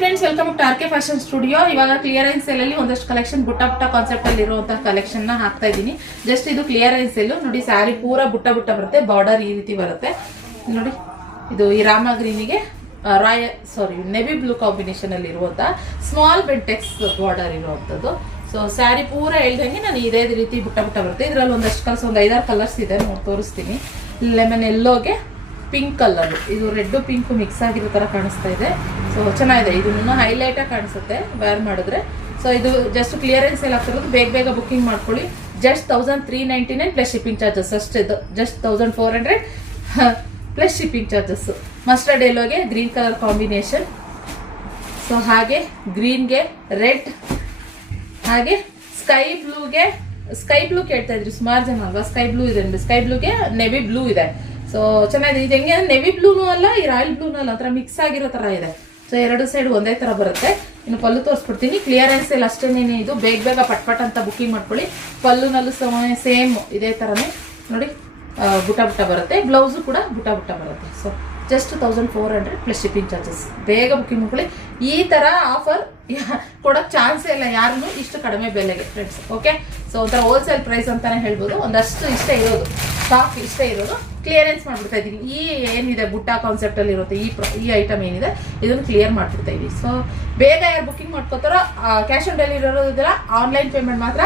Friends, welcome to R K fashion studio. ಇವಾಗ clearance sale ಅಲ್ಲಿ ಒಂದಷ್ಟು ಕಲೆಕ್ಷನ್ ಬುಟ್ಟ ಕಾನ್ಸೆಪ್ಟ್ ಅಲ್ಲಿ ಇರುವಂತಹ ಕಲೆಕ್ಷನ್ ನ ಹಾಕ್ತಾ ಇದ್ದೀನಿ. ಜಸ್ಟ್ ಇದು ಕ್ಲಿಯರೆನ್ಸ್ ಸೇಲ್ ನೋಡಿ. ಸ್ಯಾರಿ ಪೂರಾ ಬುಟ್ಟ ಬರುತ್ತೆ, ಬಾರ್ಡರ್ ಈ ರೀತಿ ಬರುತ್ತೆ ನೋಡಿ. ಇದು ಈ ರಾಮ ಗ್ರೀನಿಗೆ ನೆವಿ ಬ್ಲೂ ಕಾಂಬಿನೇಷನ್ ಅಲ್ಲಿ ಇರುವಂತಹ ಸ್ಮಾಲ್ ಬೆಂಟೆಕ್ಸ್ ಬಾರ್ಡರ್ ಇರುವಂತದ್ದು. ಸೊ ಸ್ಯಾರಿ ಪೂರಾ ಹೇಳ್ದಂಗೆ ನಾನು ಇದೇ ರೀತಿ ಬುಟ್ಟ ಬರುತ್ತೆ. ಇದ್ರಲ್ಲಿ ಒಂದಷ್ಟು ಕಲರ್ಸ್, ಒಂದು 5-6 ಕಲರ್ಸ್ ಇದೆ, ನೋಡಿ ತೋರಿಸ್ತೀನಿ. ಲೆಮನ್ ಎಲ್ಲೋಗೆ ಪಿಂಕ್ ಕಲರ್, ಇದು ರೆಡ್ ಪಿಂಕ್ ಮಿಕ್ಸ್ ಆಗಿರೋ ತರ ಕಾಣಿಸ್ತಾ ಇದೆ. ಸೊ ಚೆನ್ನಾಗಿದೆ, ಇದನ್ನು ಹೈಲೈಟ್ ಆಗಿ ಕಾಣಿಸುತ್ತೆ ವೇರ್ ಮಾಡಿದ್ರೆ. ಸೊ ಇದು ಜಸ್ಟ್ ಕ್ಲಿಯರೆನ್ಸ್ ಸೇಲ್ ಆಗ್ತಿರೋದು. ಬೇಗ ಬುಕಿಂಗ್ ಮಾಡ್ಕೊಳ್ಳಿ. ಜಸ್ಟ್ 1399 ಪ್ಲಸ್ ಶಿಪ್ಪಿಂಗ್ ಚಾರ್ಜಸ್ ಅಷ್ಟೇ. ಇದು just 1400 plus shipping charges. Mustard ಎಲ್ಲೋಗೆ ಗ್ರೀನ್ ಕಲರ್ ಕಾಂಬಿನೇಷನ್. ಸೊ ಹಾಗೆ ಗ್ರೀನ್ಗೆ ರೆಡ್, ಹಾಗೆ ಸ್ಕೈ ಬ್ಲೂ ಕೇಳ್ತಾ ಇದ್ರಿ ಸುಮಾರು ಜನ ಅಲ್ವಾ. ಸ್ಕೈ ಬ್ಲೂ ಇದೆ, ಸ್ಕೈ ಬ್ಲೂಗೆ ನೆವಿ ಬ್ಲೂ ಇದೆ. ಸೊ ಚೆನ್ನಾಗಿದೆ. ಇದು ಹೆಂಗೆ ನೆವಿ ಬ್ಲೂನು ಅಲ್ಲ, ಈ ರಾಯಲ್ ಬ್ಲೂನು ಅಲ್ಲ, ಒಂಥರ ಮಿಕ್ಸ್ ಆಗಿರೋ ತರ ಇದೆ. ಸೊ ಎರಡು ಸೈಡ್ ಒಂದೇ ತರ ಬರುತ್ತೆ. ಇನ್ನು ಪಲ್ಲು ತೋರಿಸ್ಬಿಡ್ತೀನಿ. Clearance sale ಅಷ್ಟೇನೇನೆ. ಇದು ಬೇಗ ಪಟ್ ಅಂತ ಬುಕಿಂಗ್ ಮಾಡ್ಕೊಳ್ಳಿ. ಪಲ್ಲುನಲ್ಲೂ ಸೇಮ್ ಇದೇ ತರನೇ ನೋಡಿ, ಬುಟ್ಟ ಬರುತ್ತೆ. ಬ್ಲೌಸು ಕೂಡ ಬುಟ್ಟ ಬರುತ್ತೆ. So just 1400 plus shipping charges. ಬೇಗ ಬುಕಿಂಗ್ ಮಾಡ್ಕೊಳ್ಳಿ. ಈ ತರ ಆಫರ್ ಕೊಡೋಕೆ ಚಾನ್ಸೇ ಇಲ್ಲ ಯಾರನ್ನು ಇಷ್ಟು ಕಡಿಮೆ ಬೆಲೆಗೆ ಫ್ರೆಂಡ್ಸ್. ಓಕೆ, ಸೊ ಒಂಥರ ಹೋಲ್ಸೇಲ್ ಪ್ರೈಸ್ ಅಂತಾನೆ ಹೇಳ್ಬೋದು. ಒಂದಷ್ಟು ಇಷ್ಟೇ ಇರೋದು, ಸ್ಟಾಕ್ ಇಷ್ಟೇ ಇರೋದು. ಕ್ಲಿಯರೆನ್ಸ್ ಮಾಡ್ಬಿಡ್ತಾ ಇದ್ದೀನಿ. ಈ ಏನಿದೆ ಬುಟ್ಟ ಕಾನ್ಸೆಪ್ಟ್ ಅಲ್ಲಿ ಇರುತ್ತೆ, ಈ ಐಟಮ್ ಏನಿದೆ ಇದನ್ನು ಕ್ಲಿಯರ್ ಮಾಡ್ಬಿಡ್ತಾ ಇದ್ದೀವಿ. ಸೊ ಬೇಗ ಯಾರು ಬುಕಿಂಗ್ ಮಾಡ್ಕೋತಾರೋ ಕ್ಯಾಶ್ ಆನ್ ಡೆಲಿವರಿ ಇರೋದಿಲ್ಲ, ಆನ್ಲೈನ್ ಪೇಮೆಂಟ್ ಮಾತ್ರ.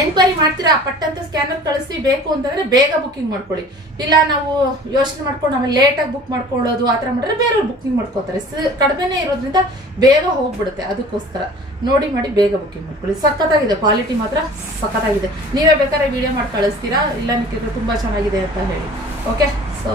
ಎನ್ಕ್ವೈರಿ ಮಾಡ್ತೀರಾ, ಪಟ್ಟಂತ ಸ್ಕ್ಯಾನರ್ ಕಳಿಸಿ ಬೇಕು ಅಂತಂದ್ರೆ ಬೇಗ ಬುಕಿಂಗ್ ಮಾಡ್ಕೊಳ್ಳಿ. ಇಲ್ಲ ನಾವು ಯೋಚನೆ ಮಾಡ್ಕೊಂಡು ಆಮೇಲೆ ಲೇಟಾಗಿ ಬುಕ್ ಮಾಡ್ಕೊಳ್ಳೋದು ಆ ಥರ ಮಾಡಿದ್ರೆ ಬೇರೆಯವ್ರು ಬುಕಿಂಗ್ ಮಾಡ್ಕೋತಾರೆ. ಕಡಿಮೆನೇ ಇರೋದ್ರಿಂದ ಬೇಗ ಹೋಗ್ಬಿಡುತ್ತೆ. ಅದಕ್ಕೋಸ್ಕರ ನೋಡಿ ಮಾಡಿ ಬೇಗ ಬುಕಿಂಗ್ ಮಾಡ್ಕೊಳ್ಳಿ. ಸಖತ್ತಾಗಿದೆ, ಕ್ವಾಲಿಟಿ ಮಾತ್ರ ಸಖತ್ತಾಗಿದೆ. ನೀವೇ ಬೇಕಾದ್ರೆ ವಿಡಿಯೋ ಮಾಡಿ ಕಳಿಸ್ತೀರಾ, ಇಲ್ಲ ನಿಮಗೆ ತುಂಬಾ ಚೆನ್ನಾಗಿದೆ ಅಂತ ಹೇಳಿ. Okay, so